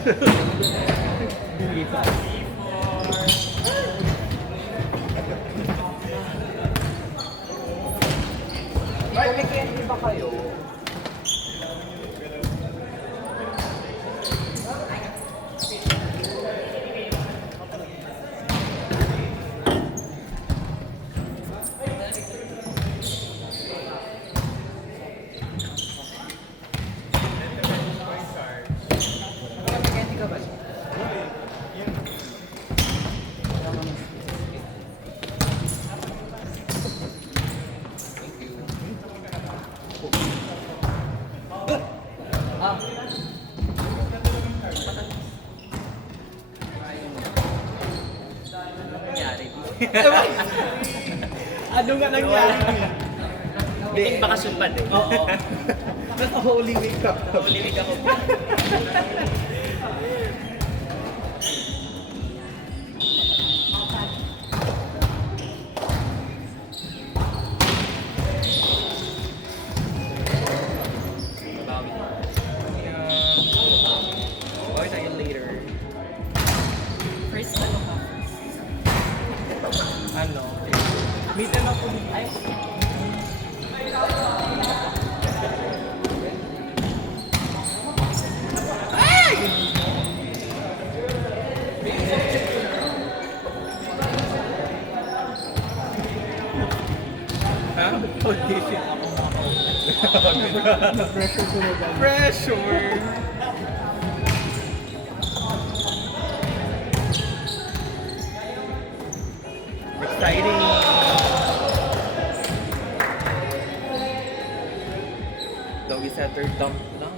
Kumikindi ba kayo? Kumikindi ka ba? Ano nga nangyari? Biting bakasyon pa din. Oo. Nasa Holy Week ka. Holy Week ako. Or tayo later. First ano ka? Ano? Meet them up po. Ay, Ha? Audition. Na-pressure ko na ba? Pressure! Exciting! Doggy setter dump lang.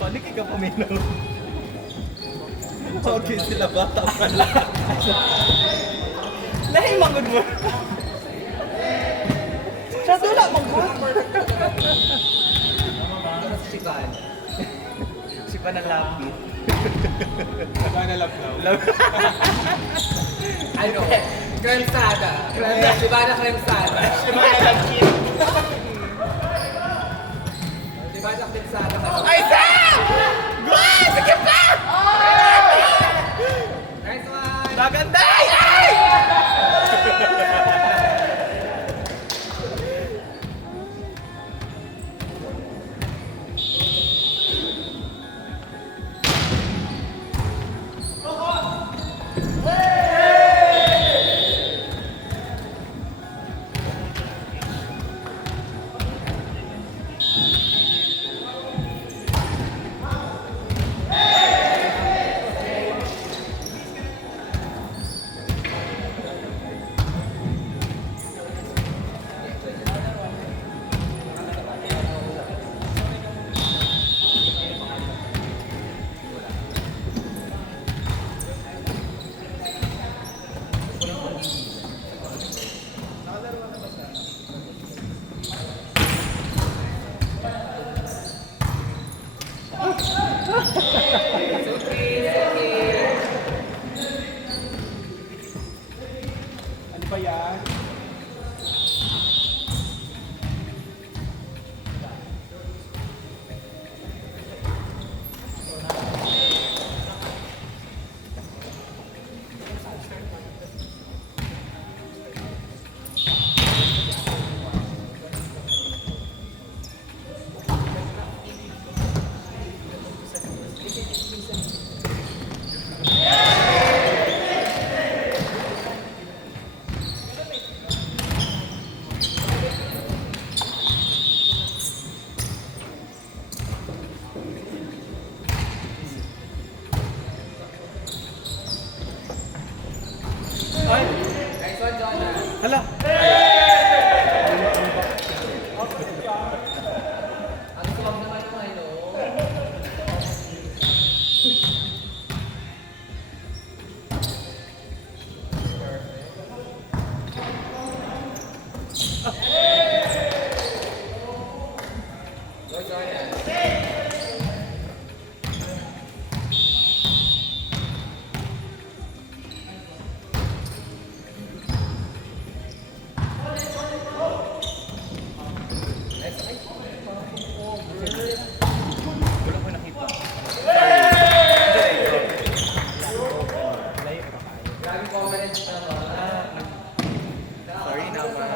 Panik ka paminaw. Okay sila bata pala. Lahi mangod mo. Siya doon mangod. si Van. Si Panalapit. Ano? Kremsada. Di ba na kremsada? Di ba na kremsada ka? Ay, Sam! Go! Sige pa! Nice one! Maganda! Ay! Hala! Ang suwag naman yung ano. Wala ko nakita. Grabe confidence naman. Sorry naman.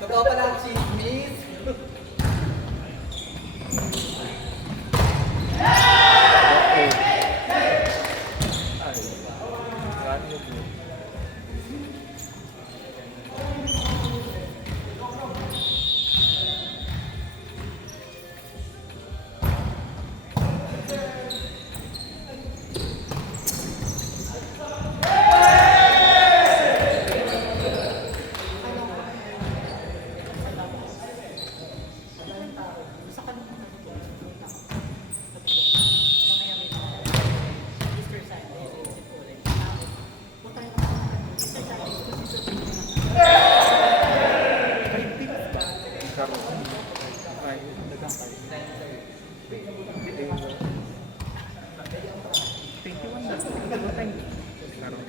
Totoo pala ang chismis. Ay, run mo bro. Ay, dagang kayo. 21 na. What time? Karon.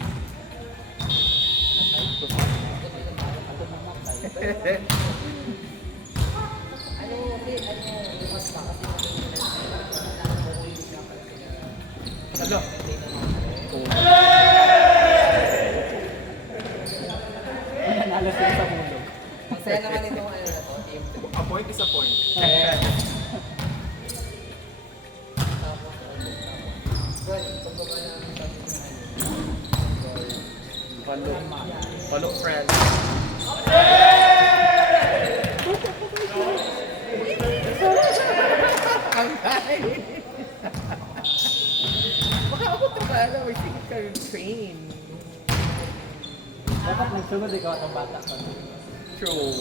Hello. Nanalo sila sa mundo. Masaya naman itong ano na to, team. A point is a point. Well, pagbaba na ang sabi ng ano. Follow. Follow friends. Ang galing. Baka ako trabala, may sige ka train. Dapat nagsunod ikaw at ang bata ko. True.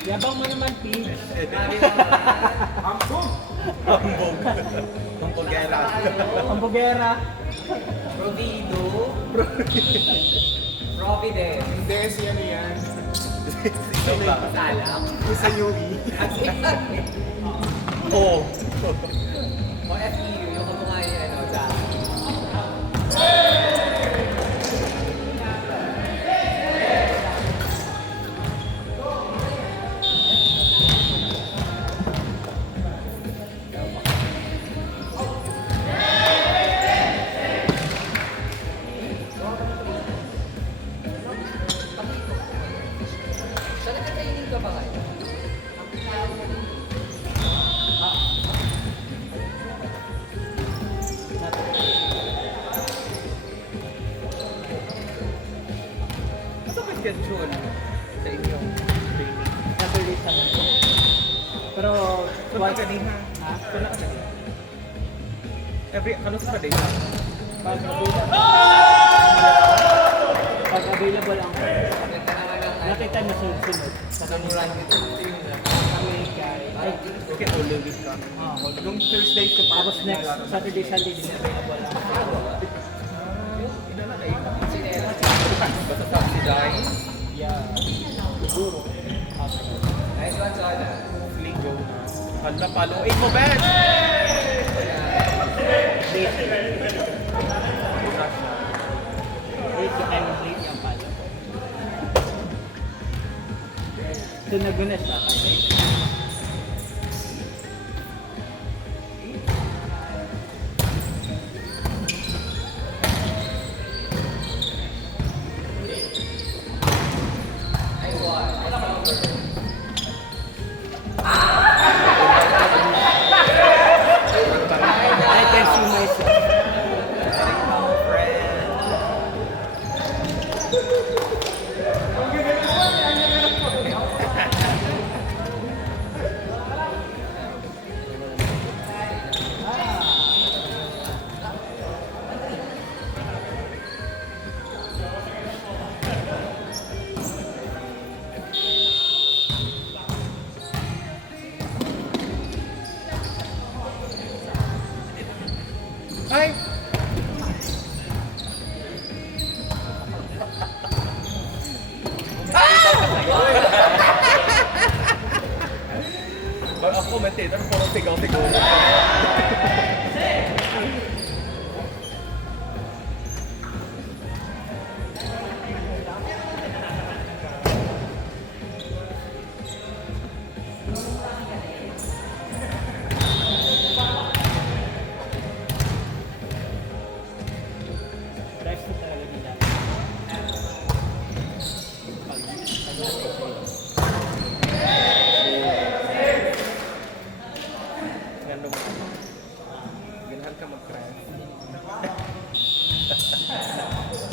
Yabang mo naman, Pete. Ambog. Ang pagera. Ang bugera. Provido. Providence. Hindi, si ano yan? Ito ba? Salam. Sa UE. At Oo. o FEU, yung kamukha niya, ano, dahil. Siya nagka-training ka ba kayo? Ano ba schedule sa inyong training? Saturday sa mundo. Pero, Kung ka kanina. Ha? Kung ka kanina. Ano sa day? Pag available ang Ganda naman ang ano. nakita na sunod-sunod sa Samurai nito. Team na. Amerika. Ay, Okay, all the week ka. Yung Thursday ka pa. tapos next Saturday, Sunday din available ang Ina na kayo. Sinera. Basta subsidize. Yeah. Siguro. Nice one, Sona. Ligo na. Hala, following mo, Ben! Date. Date ka ng date yung pala. So, nagunas na. Nice one. I can see myself. excited. Ano puro sigaw-sigaw? Drive to talaga nila. Ganun. Ganahan ka mag-crash.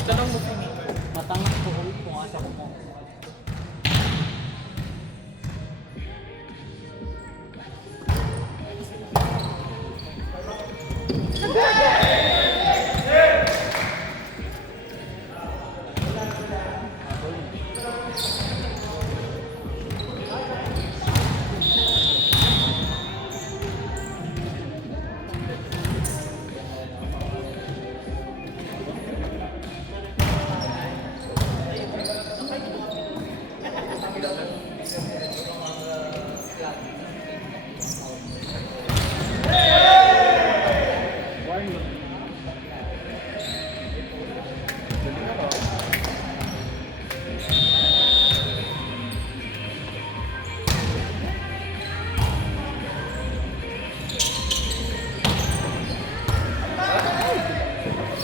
Tanong mo si Nico. Matangak ko ulit kung asa ko mo.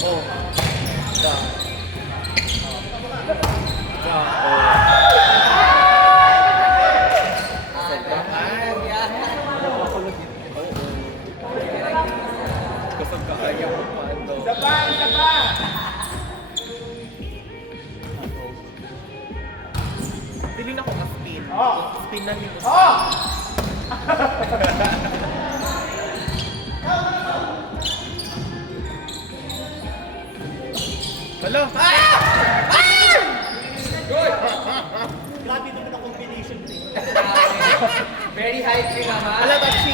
Oh. Da. Da. Oh. Ay, kusog ka kaya mo pa ito. Dili na ko ka-spin. Spin na niyo. Hello? Good! Grabe naman ang combination din. Very high Q naman. Ala, Tachi!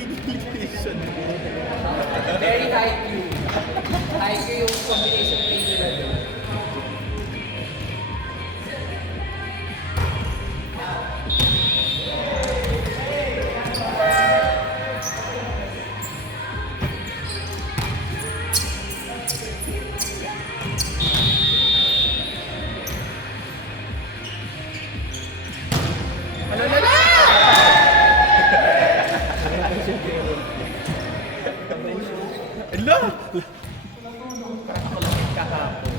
Debilitation. Very high Q. High Q yung combination play nila doon. Ano na na? Hello? Parang kahapon.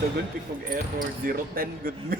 Dagon pikog error, 010 good me.